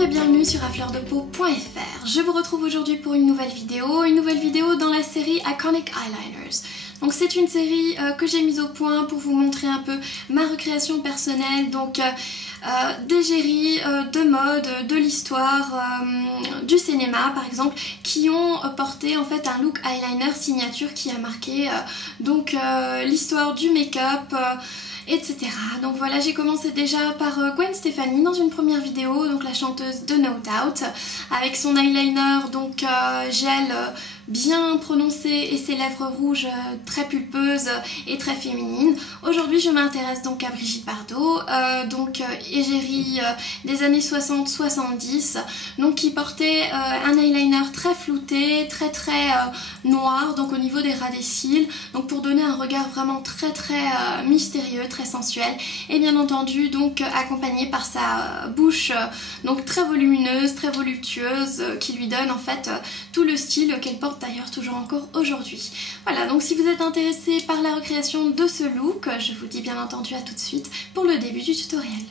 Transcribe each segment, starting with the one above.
Bonjour et bienvenue sur afleurdepeau.fr. Je vous retrouve aujourd'hui pour une nouvelle vidéo dans la série Iconic Eyeliners. Donc c'est une série que j'ai mise au point pour vous montrer un peu ma recréation personnelle, donc d'égérie, de mode, de l'histoire, du cinéma par exemple, qui ont porté en fait un look eyeliner signature qui a marqué l'histoire du make-up, etc. Donc voilà, j'ai commencé déjà par Gwen Stefani dans une première vidéo, donc la chanteuse de No Doubt, avec son eyeliner donc gel bien prononcé et ses lèvres rouges très pulpeuses et très féminines. Aujourd'hui je m'intéresse donc à Brigitte Bardot, égérie des années 60-70, donc qui portait un eyeliner très flouté, très noir, donc au niveau des ras des cils, donc pour donner un regard vraiment très mystérieux, très sensuel, et bien entendu donc accompagné par sa bouche donc très volumineuse, très voluptueuse, qui lui donne en fait tout le style qu'elle porte d'ailleurs toujours encore aujourd'hui. Voilà, donc si vous êtes intéressé par la recréation de ce look, je vous dis bien entendu à tout de suite pour le début du tutoriel.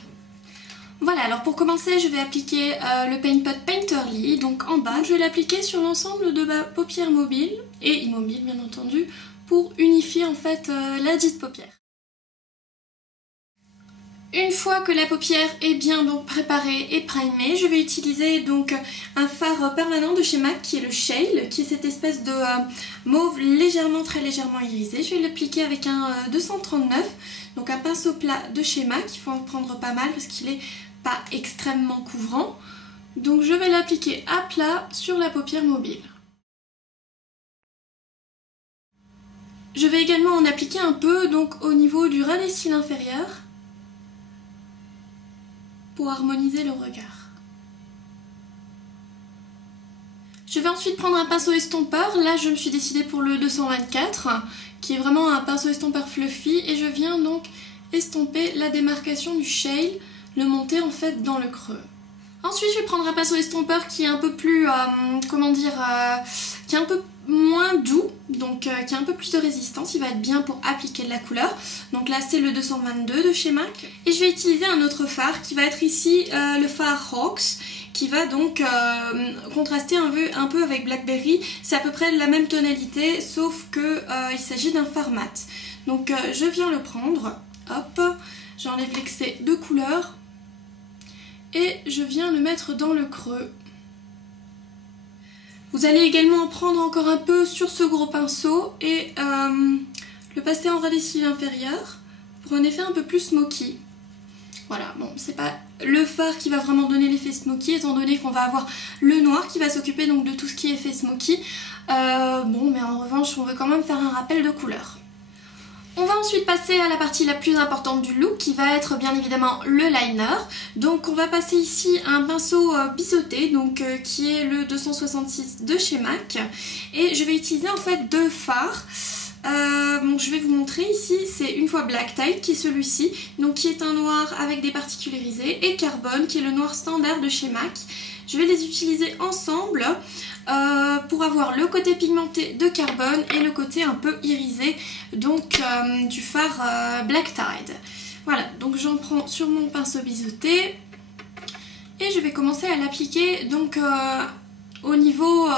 Voilà, alors pour commencer je vais appliquer le Paint Pot Painterly, donc en bas. Je vais l'appliquer sur l'ensemble de ma paupière mobile et immobile bien entendu, pour unifier en fait la dite paupière. Une fois que la paupière est bien donc préparée et primée, je vais utiliser donc un fard permanent de chez MAC qui est le Shale, qui est cette espèce de mauve très légèrement irisé. Je vais l'appliquer avec un 239, donc un pinceau plat de chez MAC. Il faut en prendre pas mal parce qu'il n'est pas extrêmement couvrant. Donc je vais l'appliquer à plat sur la paupière mobile. Je vais également en appliquer un peu donc au niveau du ras des cils inférieur, pour harmoniser le regard. Je vais ensuite prendre un pinceau estompeur. Là je me suis décidée pour le 224 qui est vraiment un pinceau estompeur fluffy, et je viens donc estomper la démarcation du shale, le monter en fait dans le creux. Ensuite je vais prendre un pinceau estompeur qui est un peu plus, qui est un peu moins doux, donc qui a un peu plus de résistance. Il va être bien pour appliquer de la couleur. Donc là c'est le 222 de chez MAC. Et je vais utiliser un autre fard qui va être ici le fard Hawks, qui va donc contraster un peu avec Blackberry. C'est à peu près la même tonalité, sauf que il s'agit d'un fard mat. Donc je viens le prendre, hop, j'enlève l'excès de couleur et je viens le mettre dans le creux. Vous allez également en prendre encore un peu sur ce gros pinceau et le passer en ras des cils inférieurs pour un effet un peu plus smoky. Voilà, bon, c'est pas le fard qui va vraiment donner l'effet smoky, étant donné qu'on va avoir le noir qui va s'occuper donc de tout ce qui est effet smoky. Mais en revanche, on veut quand même faire un rappel de couleur. On va ensuite passer à la partie la plus importante du look, qui va être bien évidemment le liner. Donc on va passer ici un pinceau biseauté, donc qui est le 266 de chez MAC, et je vais utiliser en fait deux fards. Je vais vous montrer ici, c'est une fois Black Tide qui est celui-ci, donc qui est un noir avec des particules irisées, et Carbone qui est le noir standard de chez MAC. Je vais les utiliser ensemble pour avoir le côté pigmenté de Carbone et le côté un peu irisé donc du fard Black Tide. Voilà, donc j'en prends sur mon pinceau biseauté et je vais commencer à l'appliquer donc au niveau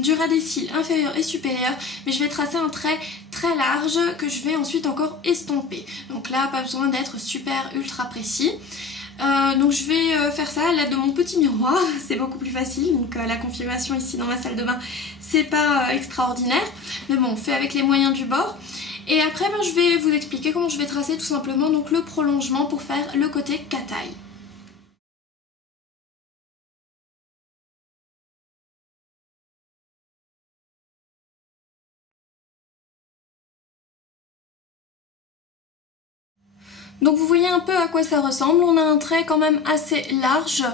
du ras des cils inférieur et supérieur, mais je vais tracer un trait très large que je vais ensuite encore estomper. Donc là, pas besoin d'être super ultra précis. Donc je vais faire ça à l'aide de mon petit miroir, c'est beaucoup plus facile, donc la confirmation ici dans ma salle de bain c'est pas extraordinaire, mais bon on fait avec les moyens du bord. Et après je vais vous expliquer comment je vais tracer tout simplement donc le prolongement pour faire le côté cat-eye. Donc vous voyez un peu à quoi ça ressemble, on a un trait quand même assez large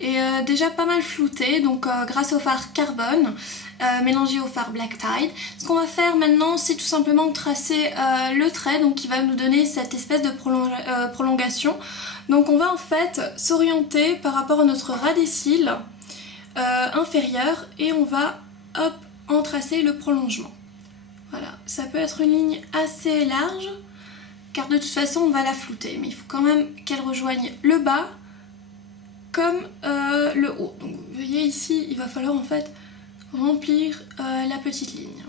et déjà pas mal flouté, donc grâce au fard Carbone mélangé au fard Black Tide. Ce qu'on va faire maintenant c'est tout simplement tracer le trait, donc qui va nous donner cette espèce de prolongation. Donc on va en fait s'orienter par rapport à notre ras des cils inférieur et on va hop en tracer le prolongement. Voilà, ça peut être une ligne assez large, car de toute façon on va la flouter, mais il faut quand même qu'elle rejoigne le bas comme le haut. Donc vous voyez ici, il va falloir en fait remplir la petite ligne.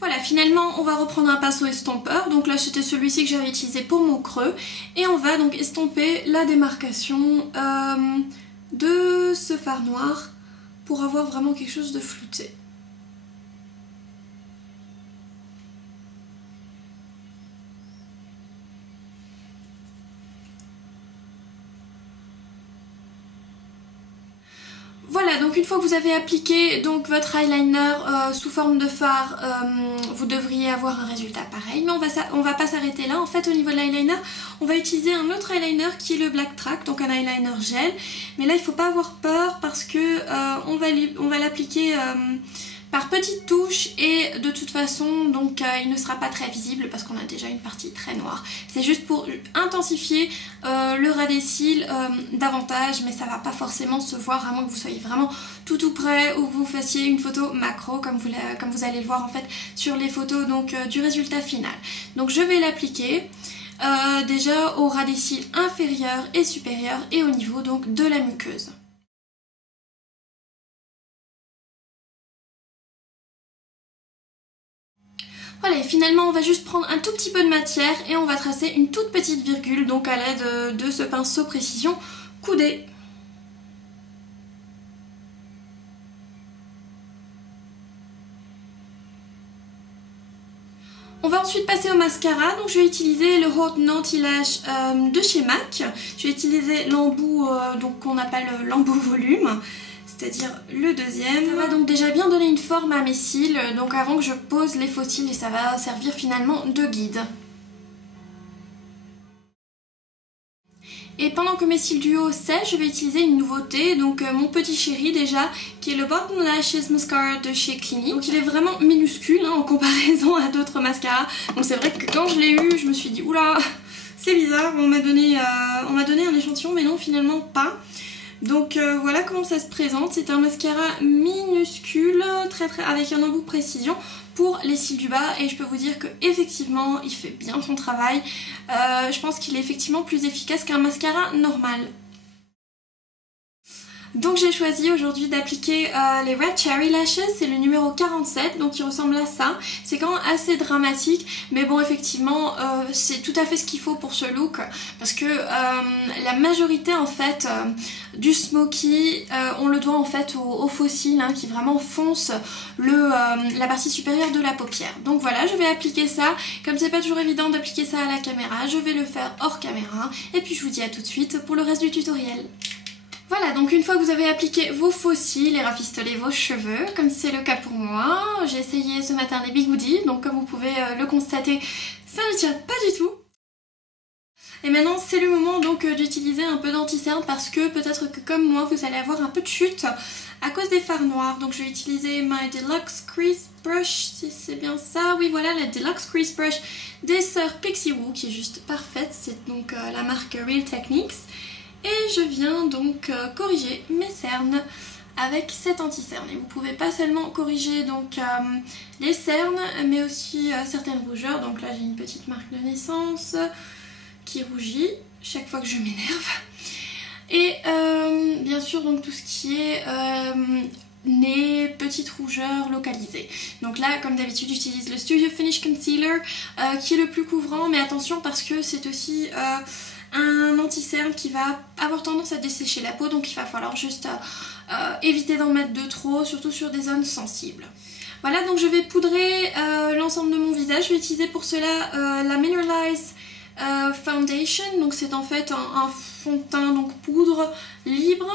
Voilà, finalement on va reprendre un pinceau estompeur, donc là c'était celui-ci que j'avais utilisé pour mon creux, et on va donc estomper la démarcation de ce fard noir pour avoir vraiment quelque chose de flouté. Voilà, donc une fois que vous avez appliqué donc votre eyeliner sous forme de fard, vous devriez avoir un résultat pareil. Mais on va pas s'arrêter là. En fait, au niveau de l'eyeliner, on va utiliser un autre eyeliner qui est le Black Track, donc un eyeliner gel. Mais là, il ne faut pas avoir peur parce que on va l'appliquer par petites touches et de toute façon donc il ne sera pas très visible parce qu'on a déjà une partie très noire. C'est juste pour intensifier le ras des cils davantage, mais ça va pas forcément se voir à moins que vous soyez vraiment tout près ou que vous fassiez une photo macro comme vous allez le voir en fait sur les photos donc du résultat final. Donc je vais l'appliquer déjà au ras des cils inférieur et supérieur et au niveau donc de la muqueuse. Voilà, et finalement on va juste prendre un tout petit peu de matière et on va tracer une toute petite virgule donc à l'aide de ce pinceau précision coudé. On va ensuite passer au mascara, donc je vais utiliser le Haute Anti-Lash de chez MAC. Je vais utiliser l'embout donc qu'on appelle l'embout volume, c'est-à-dire le deuxième. Ça va donc déjà bien donner une forme à mes cils, donc avant que je pose les faux cils, et ça va servir finalement de guide. Et pendant que mes cils du haut sèchent, je vais utiliser une nouveauté, donc mon petit chéri déjà, qui est le Bottom Lashes Mascara de chez Clinique. Donc il est vraiment minuscule en comparaison à d'autres mascaras. Donc c'est vrai que quand je l'ai eu, je me suis dit oula, c'est bizarre, on m'a donné un échantillon, mais non finalement pas. Donc voilà comment ça se présente, c'est un mascara minuscule, avec un embout précision pour les cils du bas et je peux vous dire que effectivement il fait bien son travail. Je pense qu'il est effectivement plus efficace qu'un mascara normal. Donc j'ai choisi aujourd'hui d'appliquer les Red Cherry Lashes, c'est le numéro 47, donc il ressemble à ça. C'est quand même assez dramatique, mais bon effectivement c'est tout à fait ce qu'il faut pour ce look, parce que la majorité en fait du smoky, on le doit en fait au faux cils qui vraiment fonce la partie supérieure de la paupière. Donc voilà, je vais appliquer ça, comme c'est pas toujours évident d'appliquer ça à la caméra, je vais le faire hors caméra, et puis je vous dis à tout de suite pour le reste du tutoriel. Voilà, donc une fois que vous avez appliqué vos faux cils et rafistolé vos cheveux, comme c'est le cas pour moi, j'ai essayé ce matin les bigoudis, donc comme vous pouvez le constater, ça ne tient pas du tout. Et maintenant c'est le moment donc d'utiliser un peu d'anti-cerne parce que peut-être que comme moi vous allez avoir un peu de chute à cause des fards noirs. Donc je vais utiliser ma Deluxe Crease Brush, si c'est bien ça. Oui voilà, la Deluxe Crease Brush des sœurs Pixie Woo qui est juste parfaite, c'est donc la marque Real Techniques. Et je viens donc corriger mes cernes avec cet anti-cerne. Et vous pouvez pas seulement corriger donc les cernes, mais aussi certaines rougeurs. Donc là j'ai une petite marque de naissance qui rougit chaque fois que je m'énerve. Et bien sûr donc tout ce qui est nez, petites rougeurs localisées. Donc là comme d'habitude j'utilise le Studio Finish Concealer qui est le plus couvrant, mais attention parce que c'est aussi un anti-cerne qui va avoir tendance à dessécher la peau, donc il va falloir juste éviter d'en mettre de trop, surtout sur des zones sensibles. Voilà, donc je vais poudrer l'ensemble de mon visage. Je vais utiliser pour cela la Mineralize Foundation, donc c'est en fait un fond de teint donc poudre libre,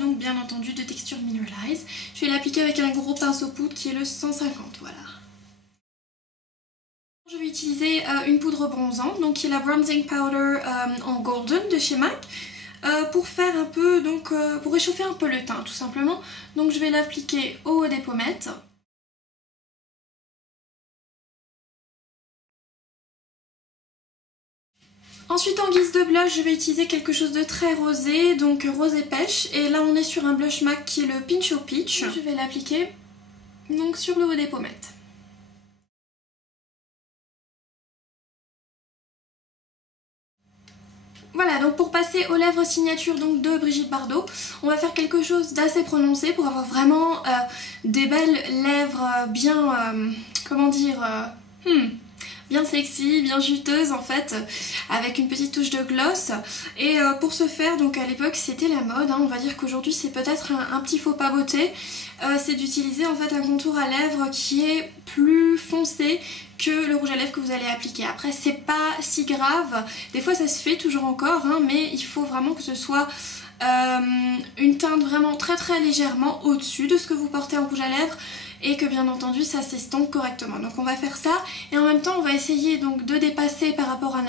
donc bien entendu de texture Mineralize. Je vais l'appliquer avec un gros pinceau poudre qui est le 150, voilà. Je vais utiliser une poudre bronzante, donc qui est la Bronzing Powder en Golden de chez MAC, pour faire un peu, donc pour réchauffer un peu le teint tout simplement. Donc je vais l'appliquer au haut des pommettes. Ensuite en guise de blush, je vais utiliser quelque chose de très rosé, donc rosé pêche. Et là on est sur un blush MAC qui est le Pinch au Peach. Je vais l'appliquer donc sur le haut des pommettes. Voilà, donc pour passer aux lèvres signature donc de Brigitte Bardot, on va faire quelque chose d'assez prononcé pour avoir vraiment des belles lèvres bien, comment dire, bien sexy, bien juteuse en fait, avec une petite touche de gloss. Et pour ce faire, donc à l'époque c'était la mode, hein, on va dire qu'aujourd'hui c'est peut-être un petit faux pas beauté, c'est d'utiliser en fait un contour à lèvres qui est plus foncé que le rouge à lèvres que vous allez appliquer. Après c'est pas si grave, des fois ça se fait toujours encore, hein, mais il faut vraiment que ce soit une teinte vraiment très légèrement au-dessus de ce que vous portez en rouge à lèvres, et que bien entendu ça s'estompe correctement. Donc on va faire ça et en même temps on va essayer donc de dépasser par rapport à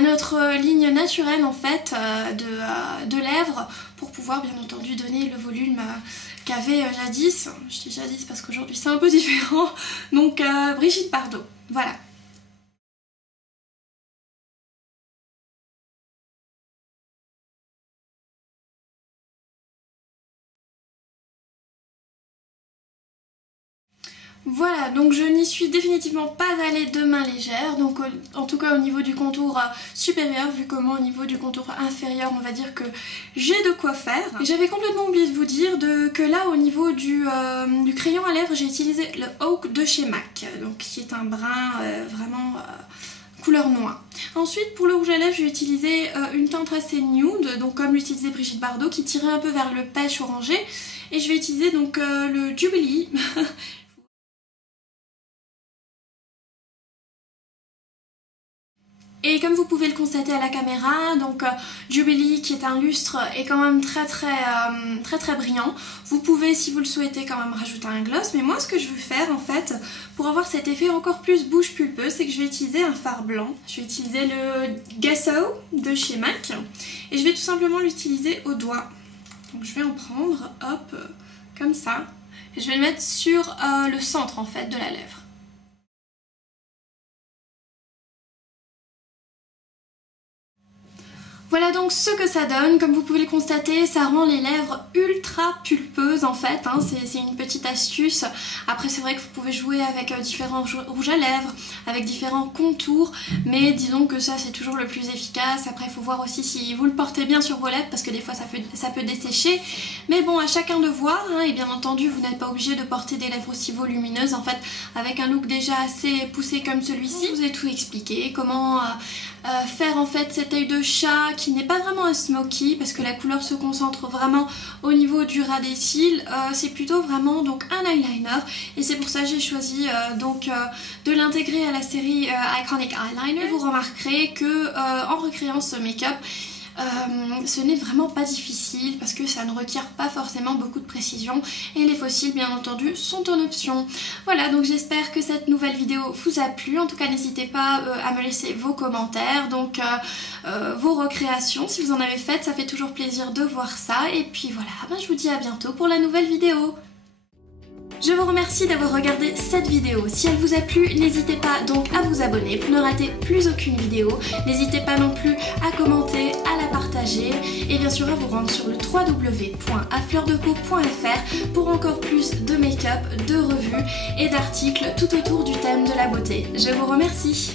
notre ligne naturelle en fait de lèvres, pour pouvoir bien entendu donner le volume qu'avait jadis, je dis jadis parce qu'aujourd'hui c'est un peu différent, donc Brigitte Bardot, voilà. Voilà, donc je n'y suis définitivement pas allée de main légère, donc en tout cas au niveau du contour supérieur, vu comment au niveau du contour inférieur on va dire que j'ai de quoi faire. Et j'avais complètement oublié de vous dire que là au niveau du crayon à lèvres, j'ai utilisé le Oak de chez MAC, donc qui est un brun vraiment couleur noire. Ensuite pour le rouge à lèvres j'ai utilisé une teinte assez nude, donc comme l'utilisait Brigitte Bardot, qui tirait un peu vers le pêche orangé, et je vais utiliser donc le Jubilee. Et comme vous pouvez le constater à la caméra, donc Jubilee qui est un lustre est quand même très brillant. Vous pouvez, si vous le souhaitez, quand même rajouter un gloss, mais moi ce que je veux faire en fait pour avoir cet effet encore plus bouche pulpeuse, c'est que je vais utiliser un fard blanc. Je vais utiliser le Gesso de chez MAC et je vais tout simplement l'utiliser au doigt. Donc je vais en prendre, hop, comme ça, et je vais le mettre sur le centre en fait de la lèvre. Voilà donc ce que ça donne. Comme vous pouvez le constater, ça rend les lèvres ultra pulpeuses en fait, hein. C'est une petite astuce. Après c'est vrai que vous pouvez jouer avec différents rouges à lèvres, avec différents contours, mais disons que ça c'est toujours le plus efficace. Après il faut voir aussi si vous le portez bien sur vos lèvres, parce que des fois ça peut dessécher. Mais bon, à chacun de voir, hein, et bien entendu vous n'êtes pas obligé de porter des lèvres aussi volumineuses en fait, avec un look déjà assez poussé comme celui-ci. Je vous ai tout expliqué, comment faire en fait cet œil de chat qui n'est pas vraiment un smoky, parce que la couleur se concentre vraiment au niveau du ras des cils. C'est plutôt vraiment donc un eyeliner, et c'est pour ça que j'ai choisi de l'intégrer à la série Iconic Eyeliner. Et vous remarquerez que en recréant ce make-up, ce n'est vraiment pas difficile parce que ça ne requiert pas forcément beaucoup de précision, et les faux cils bien entendu sont en option. Voilà, donc j'espère que cette nouvelle vidéo vous a plu. En tout cas n'hésitez pas à me laisser vos commentaires, donc vos recréations si vous en avez faites, ça fait toujours plaisir de voir ça. Et puis voilà, ben, je vous dis à bientôt pour la nouvelle vidéo. Je vous remercie d'avoir regardé cette vidéo. Si elle vous a plu, n'hésitez pas donc à vous abonner pour ne rater plus aucune vidéo. N'hésitez pas non plus à commenter, à la partager, et bien sûr à vous rendre sur le www.afleurdepeau.fr pour encore plus de make-up, de revues et d'articles tout autour du thème de la beauté. Je vous remercie.